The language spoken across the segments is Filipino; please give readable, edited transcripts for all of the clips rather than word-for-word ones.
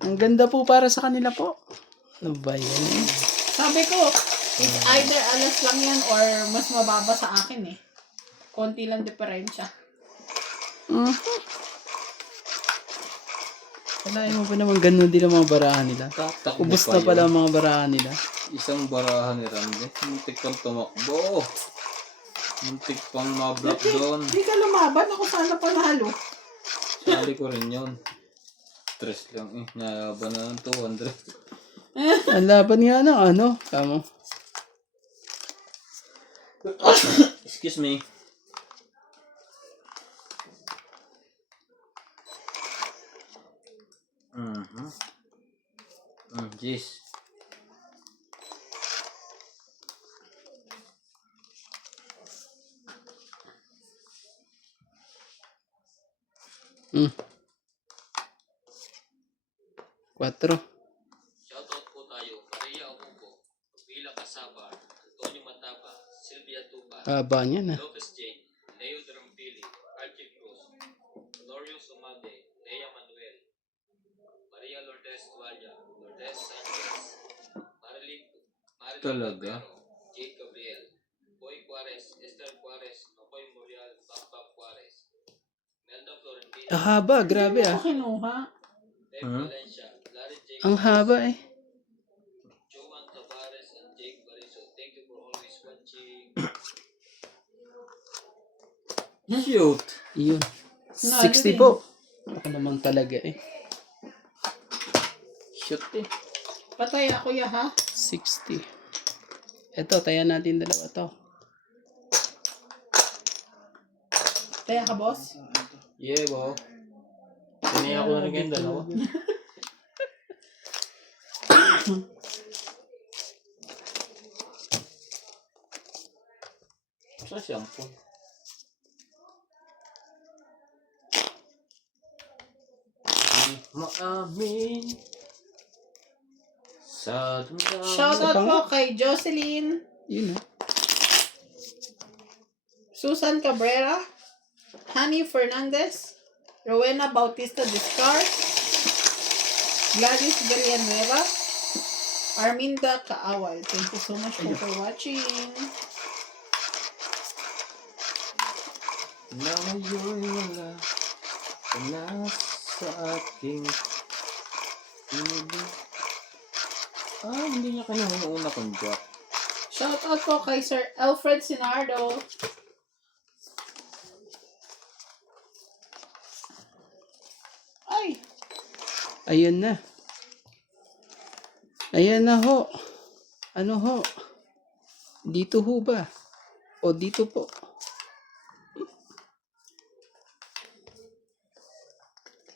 Ang ganda po para sa kanila po. Ano ba yan? Sabi ko, it's either alas lang yan or mas mababa sa akin eh. Konti lang diferensya. Kalahin mo pa naman ganun din ang mga barahan nila. Tatakbo Ubus pa na pala yun. ang mga barahan nila. Isang barahan ni Randy. Muntik pang tumakbo. Muntik pang mablock doon. Hindi ka lumaban, ako sana panalo. Sali ko rin yun. Stress lang eh. Nalaban na ng 200. Ang laban nga ng ano. Kamo. Excuse me. Jeez. Hmm. 4. Shoutout po tayo, Maria Omugo, Vila Casaba, Antonio Mataba, Sylvia Tuba, Haba niya na. Lopez Jane, Leo Drampili, Archie Cruz, Lorio Sumalde, Lea Manuel, Maria Lourdes Tualla, Lourdes Sanchez, Marilyn Talaga? Pagero, Jade Gabriel, Boy Juarez, Esther Juarez, Nokoy Murial, Bambam Juarez, Melda Florentino, Haba, grabe Hindi ah. ko kinuha. Dave Valencia, Larry J. Ang haba eh. Joan Tavares and Jake Bariso. Thank you for always watching. Shoot. Yun. Nalo 60 din. po. Ako naman talaga eh. Shoot eh. Patay ako ya ha. 60. Ito, tayan natin dalawa to. Kaya ka boss? Yeah, bo. Tiniya ko na rin kayong dalawa. Sa shampoo. Maamin sa damdamin. Shoutout po kay Jocelyn, Yun oh. Susan Cabrera, Honey Fernandez, Rowena Bautista Discar, Gladys Villanueva, Arminda Kaawal. Thank you so much po for watching. Na ngayon wala ka na sa aking ibig. Hindi niya kinuuna kong jack. Shoutout po kay Sir Alfred Sinardo. Ay, Ayan na. Ayan na ho. Ano ho? Dito ho ba? O dito po?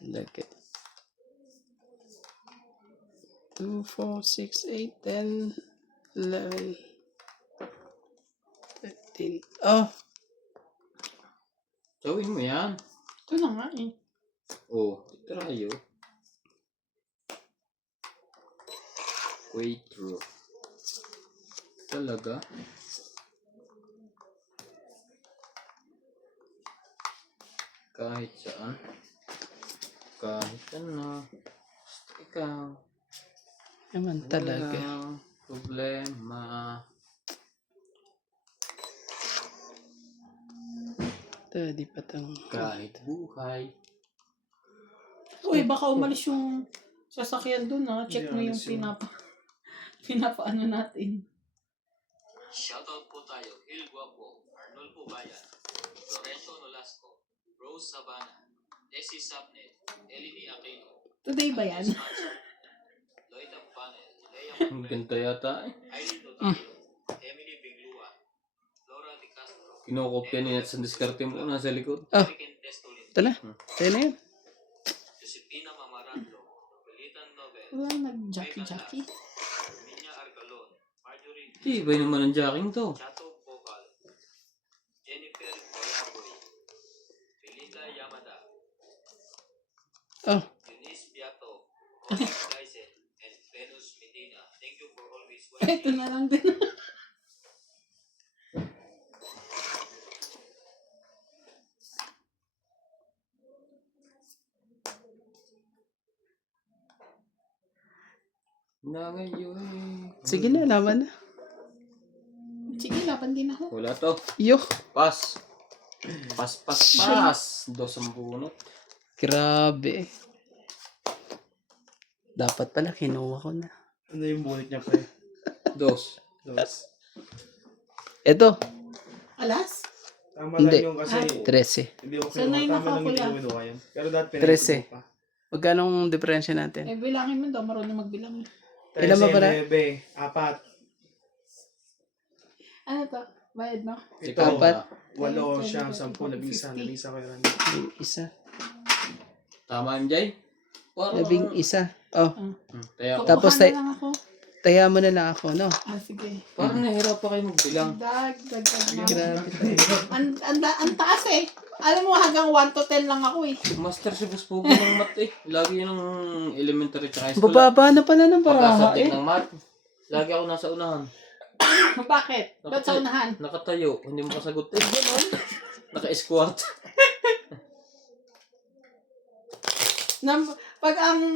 Lagay. 2, 4, 6, 8, 10, 11, 13. Oh, Gawin mo yan. ito na nga eh. Oh, try oh. Wait through. Talaga? Kahit saan. Kahit ano. Basta ikaw. naman talaga. Walang problema. Ito, di pa tang... Kahit buhay. Uy, baka umalis yung sasakyan dun ha. Check mo yung pinapaano natin. Shoutout po tayo, Il Guapo, Arnolfo Bayan, Lorenzo Nolasco, Rose Sabana, Desi Sapnet, Eleni Aquino, Today ba yan? Lloyd Panel, Lea Ang ganda yata eh. Aileen Dotayo, Emily Biglua, Laura Di Castro, Kinokopya niya sa diskarte mo nasa likod. Oh, Riken Testolin, ito na. Tayo na yun. Josepina Mamarando, Belitan Nobel, Wala nag-jockey-jockey. Minya Argalon, Marjorie Ibay naman ang jacking to. Chato Vocal, Jennifer Boyaboy, Belinda Yamada, Oh, Eunice Piato, Geisen, and Venus Medina. Thank you for always Ito watching. na lang din. Na ngayon. Sige na, laban na. Sige, laban din ako. Wala to. Yo, Pas. Pas. Dos ang bunot. grabe. Dapat pala kinuha ko na. Ano yung bunit niya, pre? Dos. Dos. Ito, Alas? Tama Hindi. lang yung kasi... 13. Hindi ko So, nine kinuha. Tama lang nakakula. yung kinuha yun. Pero dati 13. pinag pa. Magkano ang diferensya natin? Eh, bilangin mo daw. Marunong magbilang. Ilan ba pala? 13, 4. Ano to? Bayad mo? Ito, Apat. 8 siya, 10, 11, 11 ko yun. Labing isa. Tama, MJ? Parang... Labing isa. Oh, Kaya ako. Tapos Kukuha na lang ako. taya mo na lang ako, no? Ah, sige. Parang nahirap pa kayo magbilang. Dagdag na. Grabe. Ang taas eh. Alam mo, hanggang 1 to 10 lang ako eh. Master si Boss Pogo ng math eh. Lagi yun ng elementary tsaka high school. Bababa na pala ng baraha Pagkasabit eh. ng math. Lagi ako nasa unahan. Bakit? Ba't sa unahan? Nakatayo. Hindi mo kasagot eh. Naka-squat.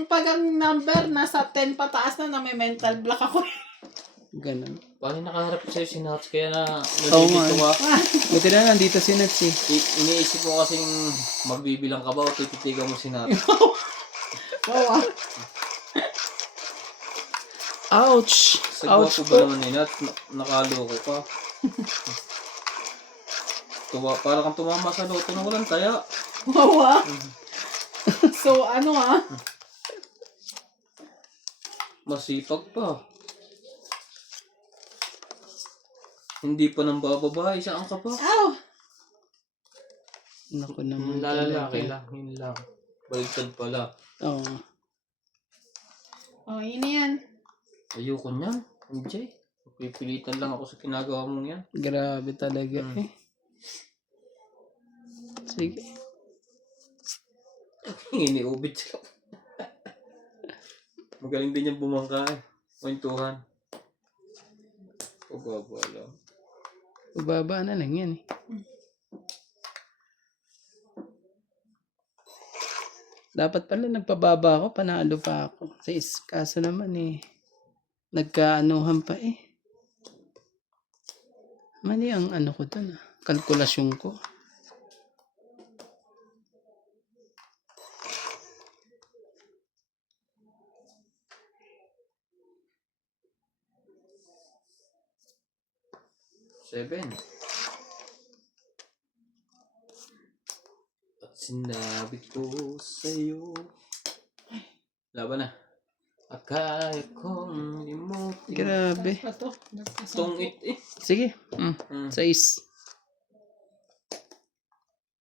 Pag ang number nasa 10 pataas na may mental block ako. Ganun. Paano nakaharap ko sa'yo si Nats? Kaya na Oo nga. nalilito ka. Buti na nandito si Nats eh. Iniisip ko kasing magbibilang ka ba o tititigan mo si Nats? Wow. Ouch! Sa Ouch gwapo ba po. naman ni Nats? Nakaloko ka. Para kang tumama sa loto na walang taya. Wow. So, ano ah? Masipag pa. Hindi pa nang bababae, saan ka pa? Ow! Naku naman Lalaki talaga. lang, yun lang. Baliktad pala. Oo. Oh, yun na yan. Ayoko niyan, MJ. Pipilitan lang ako sa ginagawa mong yan. Grabe talaga eh. Sige. Iniubit siya. Magaling din yung bumangka eh. Kwentuhan. Pababa lang. Bababa na lang yan eh. Dapat pala nagpababa ako, panalo pa ako. Kaso naman eh, nagkaanuhan pa eh. Mali ang ano ko dun ah, kalkulasyon ko. Seven. At sinabi ko sa'yo. Laban na. Akala kong limutin. Grabe. Ito. Tungit eh. Sige, 6. Mm.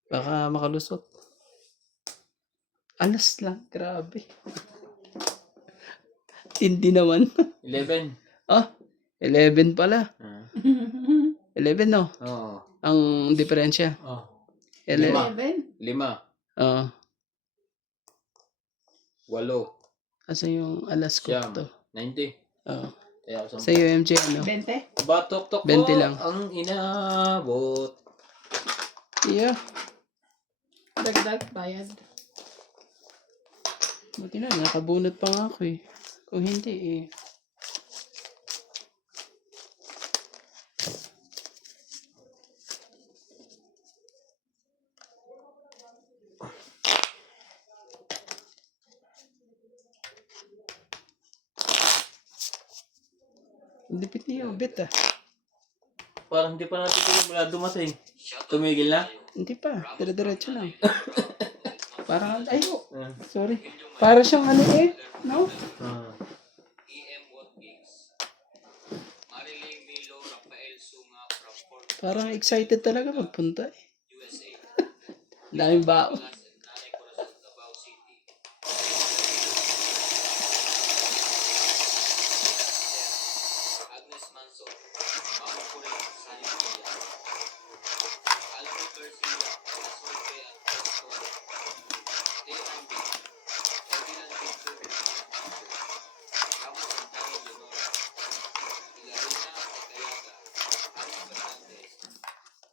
Baka makalusot. Alas lang, grabe. Hindi naman. 11. Ah, 11 pala. 11 no, Oo. ang diferensya. Oh. 11. 11? 5. Oo. 8. Asa yung alas ko Siyam. to? 90. Oo. Kaya ako Sa iyo, MJ, ano? 20? Batok-tok 20 ko lang. ang inabot. Yeah. Dagdag, bayad. Buti na, nakabunot pa nga ako eh. Kung hindi eh. Lipit niya, bit ah. Parang hindi pa natin wala dumating. Tumigil na? Hindi pa, dire-diretso lang. Parang, ay, Ah. sorry. Para siyang ano eh, no? Ah. E.M. Watkins, Marilyn Milo, Rafael Sunga from Fort Parang excited talaga magpunta eh. USA, Daming bao. Las and Nanay Corazon, Davao City. Agnes Manso, Mama Purin, San Miguel. Alfred Garcia, Nasolpe at Boston. A.M.B. Ferdinand Victor, Ramos Santana Leonora. Hilarina Cagayaga, Ana Fernandez,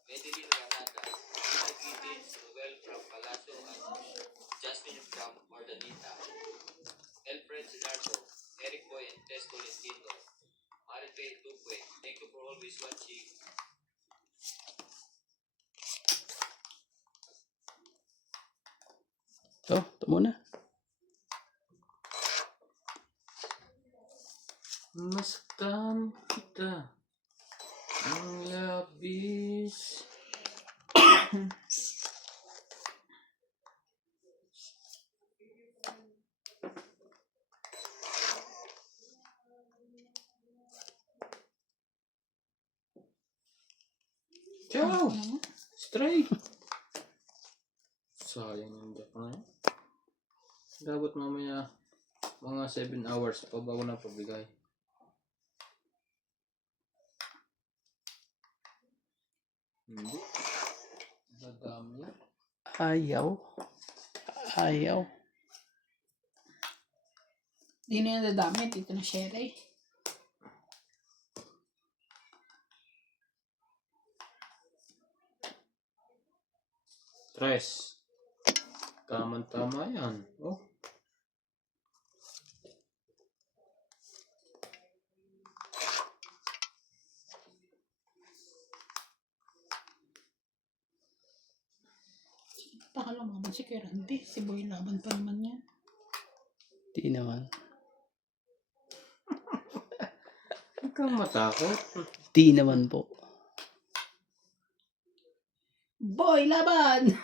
Madeline Granada, Ina Gittins, Ruel from Palacio, and Jasmine from Ordanita. Elfred Sinardo, Eric Boy, and Tess Tolentino. Marife Duque, thank you for always watching. Ito muna. Mastan kita ang labis. Ciao! Straight! Sayang yung jack na yun. Dapat mamaya mga 7 hours pa bago na pabigay. Hindi. Dadami yan. Ayaw. Ayaw. Di na yan dadami. Dito na Sherry. Tres. Tama-tama yan. Oh. Taka lang naman si Kuya Randy. Si Boy laban pa naman yan. Di naman. Huwag kang matakot. Di naman po. Boy, laban!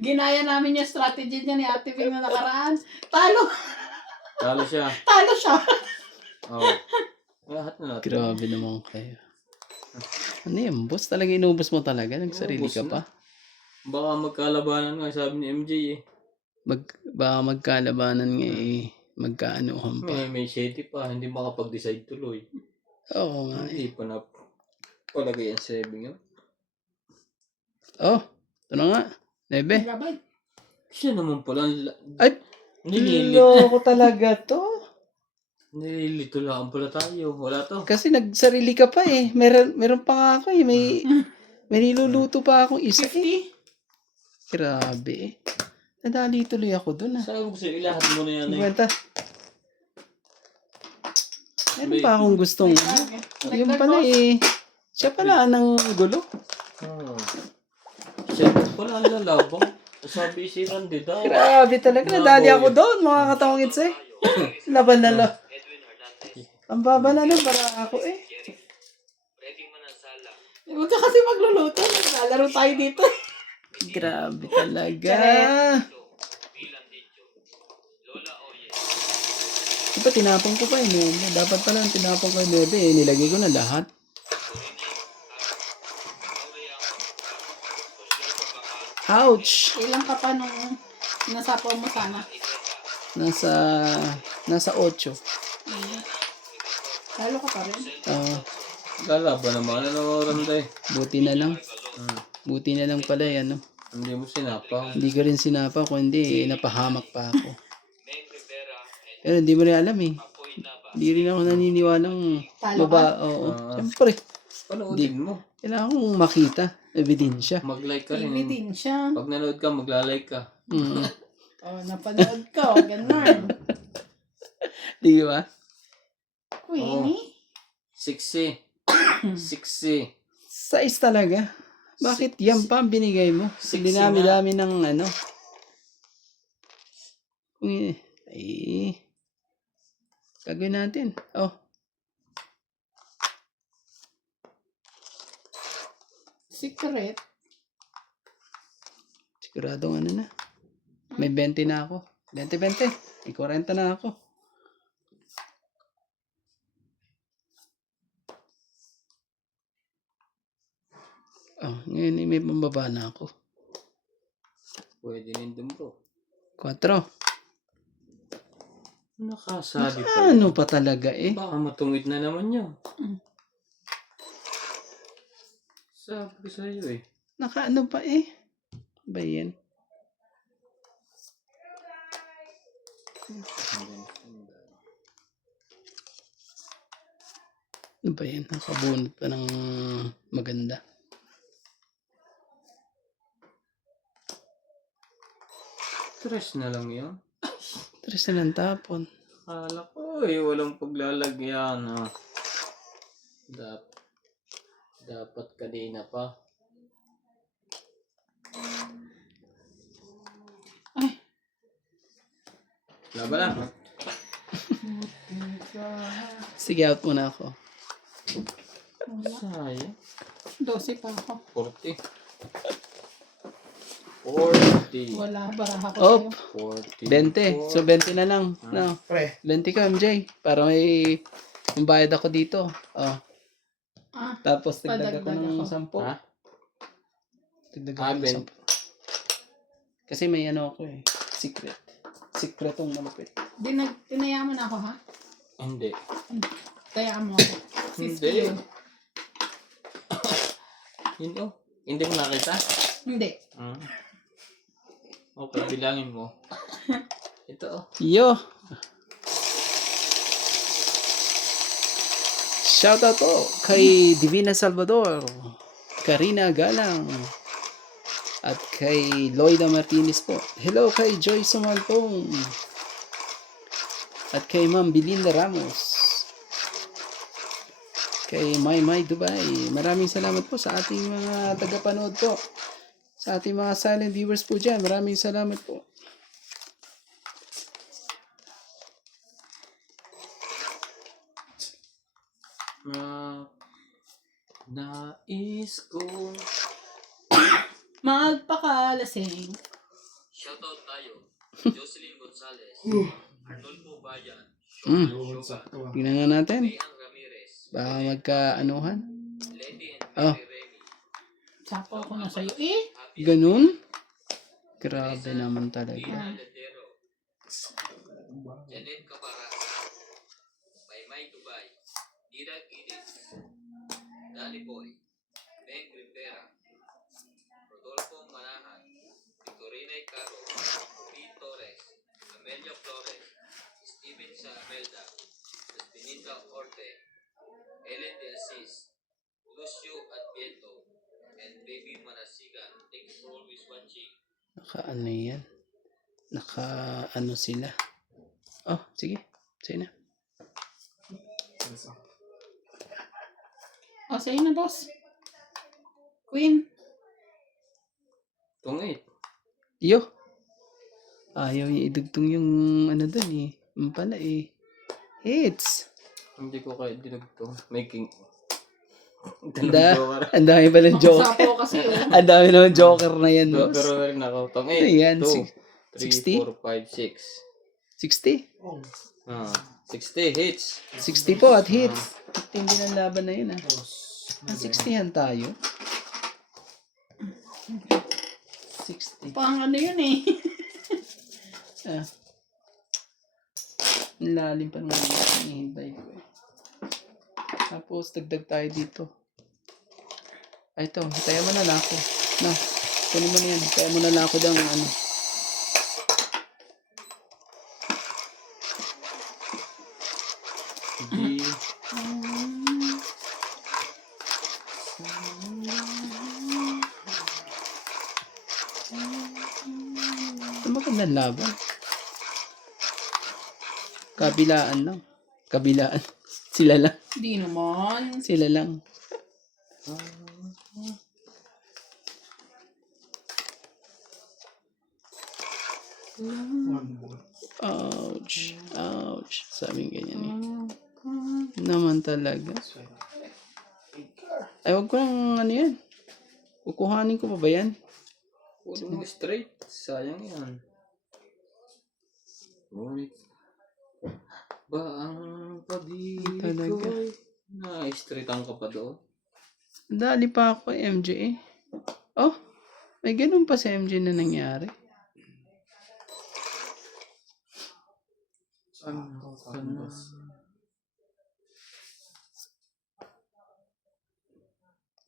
Ginaya namin yung strategy niya ni Ate Ping na nakaraan. Talo! Talo siya. Talo siya! Oh. Lahat na natin. Grabe naman kayo. Ano yan, boss? Talaga inubos mo talaga? Nagsarili Inubos ka na. pa? Baka magkalabanan nga sabi ni MJ eh. Baka magkalabanan nga eh. Magkaanuhan pa. May shady pa. Hindi makapag-decide tuloy. Oo nga eh. Hindi pa na palagay ang saving yun. Oh, ito na nga. Nebe. Laban. Siya naman pala. Ay, Nililito. ko talaga to. Nililito lang pala tayo. Wala to. Kasi nagsarili ka pa eh. Meron pa nga ako eh. May niluluto pa akong isa eh. 50? Grabe eh. Nadali tuloy ako dun ah. Sabi ko sa'yo, ilahat mo na yan eh. Kwenta. Meron pa akong gustong. Yung pala eh. Siya pala ng gulo. Hmm. Siya pala ang lalabang. Sabi si Randy daw. Grabe talaga. Nadali ako doon. Mga katawang itse. Laban na lang. Edwin Hernandez, Ang baba na lang para ako eh. Jerry, Freddy Manansala, Huwag ka kasi magluluto. Naglalaro tayo dito. Grabe talaga. Bilang Dicho, Lola Oye, Diba tinapon ko pa eh. Nebe. Dapat pala tinapon ko yung nebe eh. Nilagay ko na lahat. Ouch! Ilang ka pa nung nasapaw mo sana? Nasa 8. Lalo ka pa rin. Lalaban naman. Ano Randy? Buti na lang. Hmm. Buti na lang pala eh, ano. Hindi mo sinapa. Hindi ko rin sinapa kung hindi eh, napahamak pa ako. Meng Rivera, and Pero hindi mo rin alam eh. Apoy Nava. Hindi rin ako naniniwalang Talo baba. ka? Oo. Ah. Siyempre. Panoodin mo. Kailangan kong makita. Ebidensya. Mag-like ka TV rin. din siya. Pag nanood ka, magla-like ka. Mm. Oh, napanood ko. Ganun. Di ba? Queenie. 60. 60. Size talaga. Bakit yan pa ang binigay mo? Sexy Dinami-dami ng ano. Ay. Gagawin natin. Oh. Secret. Siguradong ano na. May 20 na ako. 20. May 40 na ako. Oh, ngayon may pambaba na ako. Pwede rin dun bro. 4. Nakasali pa. Ano pa talaga eh? Baka matungit na naman yun. Sabi ko sa'yo eh. Nakaano pa eh? Ba yan? Ano ba yan? Nakabunot pa ng maganda. Stress na lang yun. 3 na lang tapon. Akala ko walang paglalagyan. Ah. Dapat kanina pa. Ay, Laban na. Sige, out muna ako. Sayang. 12 pa ako. 40. 40. Wala, baraha ko Oh, sa'yo. 40. 20. So, 20 na lang. No. Pre, 20 ka, MJ. Para may bayad ako dito. Oh. Ah, Tapos, dagdag ako padagdag ng ako. 10. Ha? Dagdag Ah, ako ng 10. Kasi may ano ako eh. Secret. Secretong malupit. Tinayaman ako, ha? Hindi. Tayaan mo ako. Hindi. Hindi. Oh. Hindi mo nakita? Hindi. Ah. Okay, bilangin mo. Ito oh. Yo! Shoutout po kay Divina Salvador, Karina Galang, at kay Loida Martinez po. Hello kay Joy Sumaltong, at kay Ma'am Belinda Ramos, kay Maymay Dubai. Maraming salamat po sa ating mga tagapanood po. Sa ating mga silent viewers po dyan. Maraming salamat po. Nais ko. Magpakalasing. Shoutout tayo. Jocelyn Gonzalez, Arnolfo Bayan, Mm. yun, sakto. Tingnan nga natin. Mayan Ramirez, Baka magkaanuhan. Lady and Oh. Mary Remy, Sapo ako na sa'yo. Eh, Ganun? Grabe naman talaga. Dina Ladero, Janet Cabarasa, Maymay Dubai, Dirag Edith, Danny Boy, Meg Rivera, Rodolfo Manahan, Victorina Icaro, P. Torres, Amelia Flores, Steven Saamelda, Espinita Orte, Ellen De Assis, Lucio Adviento, and Baby Manasigan. Thank you for always watching. Naka-ano yan? Naka-ano sila? Oh, sige. Sige na. o sa'yo na, boss. Queen. Tungit. Yo! Ayaw niya idugtong yung ano dun eh. Yung pala eh. Hits! Hindi ko kaya dinugtong. Making. Ang dami palang joker. Sapo kasi, oh. Ang dami naman joker na yan, boss. Pero na rin ako. Tungit. Ano yan? 2, 60? 3, 4, 5, 6. 60? Oh, 60 hits. 60 po at hits. Hindi ng laban na yun ah. Ang 60 tayo. 60. Pang ano yun eh. Ah. Ang lalim pa naman yung hinihintay ko eh. Tapos dagdag tayo dito. Ay ito, hintayan mo na lang ako. Na, kunin mo na yan. Hintayan mo na lang ako ng ano. G. Ito magandang laban. Kabilaan lang. Kabilaan. Sila lang. Di naman. Sila lang. one more. Ouch. Ouch. Sabing ganyan eh. Naman talaga. Ay, wag ko lang ano yan. Kukuhanin ko pa ba yan? Huwag mo straight. Sayang yan. Ngunit ba ang pag-ibig Talaga. ko'y na-straightan ka pa doon? Dali pa ako MJ eh. Oh, may ganun pa sa MJ na nangyari. Saan ka na?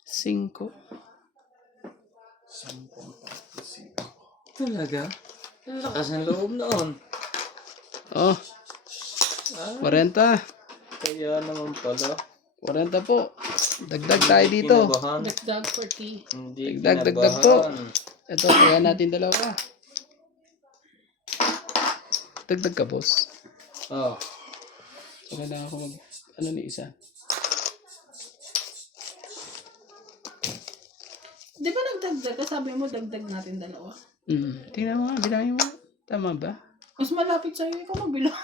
Cinco. Talaga? Lakas ng loob noon. Oh, 40. Kaya naman pala. 40 po. Dagdag tayo dito. Kinabahan. Dagdag 40. Hindi Dagdag po. kinabahan. Ito, kaya natin dalawa. Dagdag ka, boss. Oh, So, kailangan ko ano ni isa. Di ba nagdagdag ka? Sabi mo dagdag natin 2. Tingnan mo nga, bilangin mo. Tama ba? Mas malapit sa'yo, ikaw magbilang.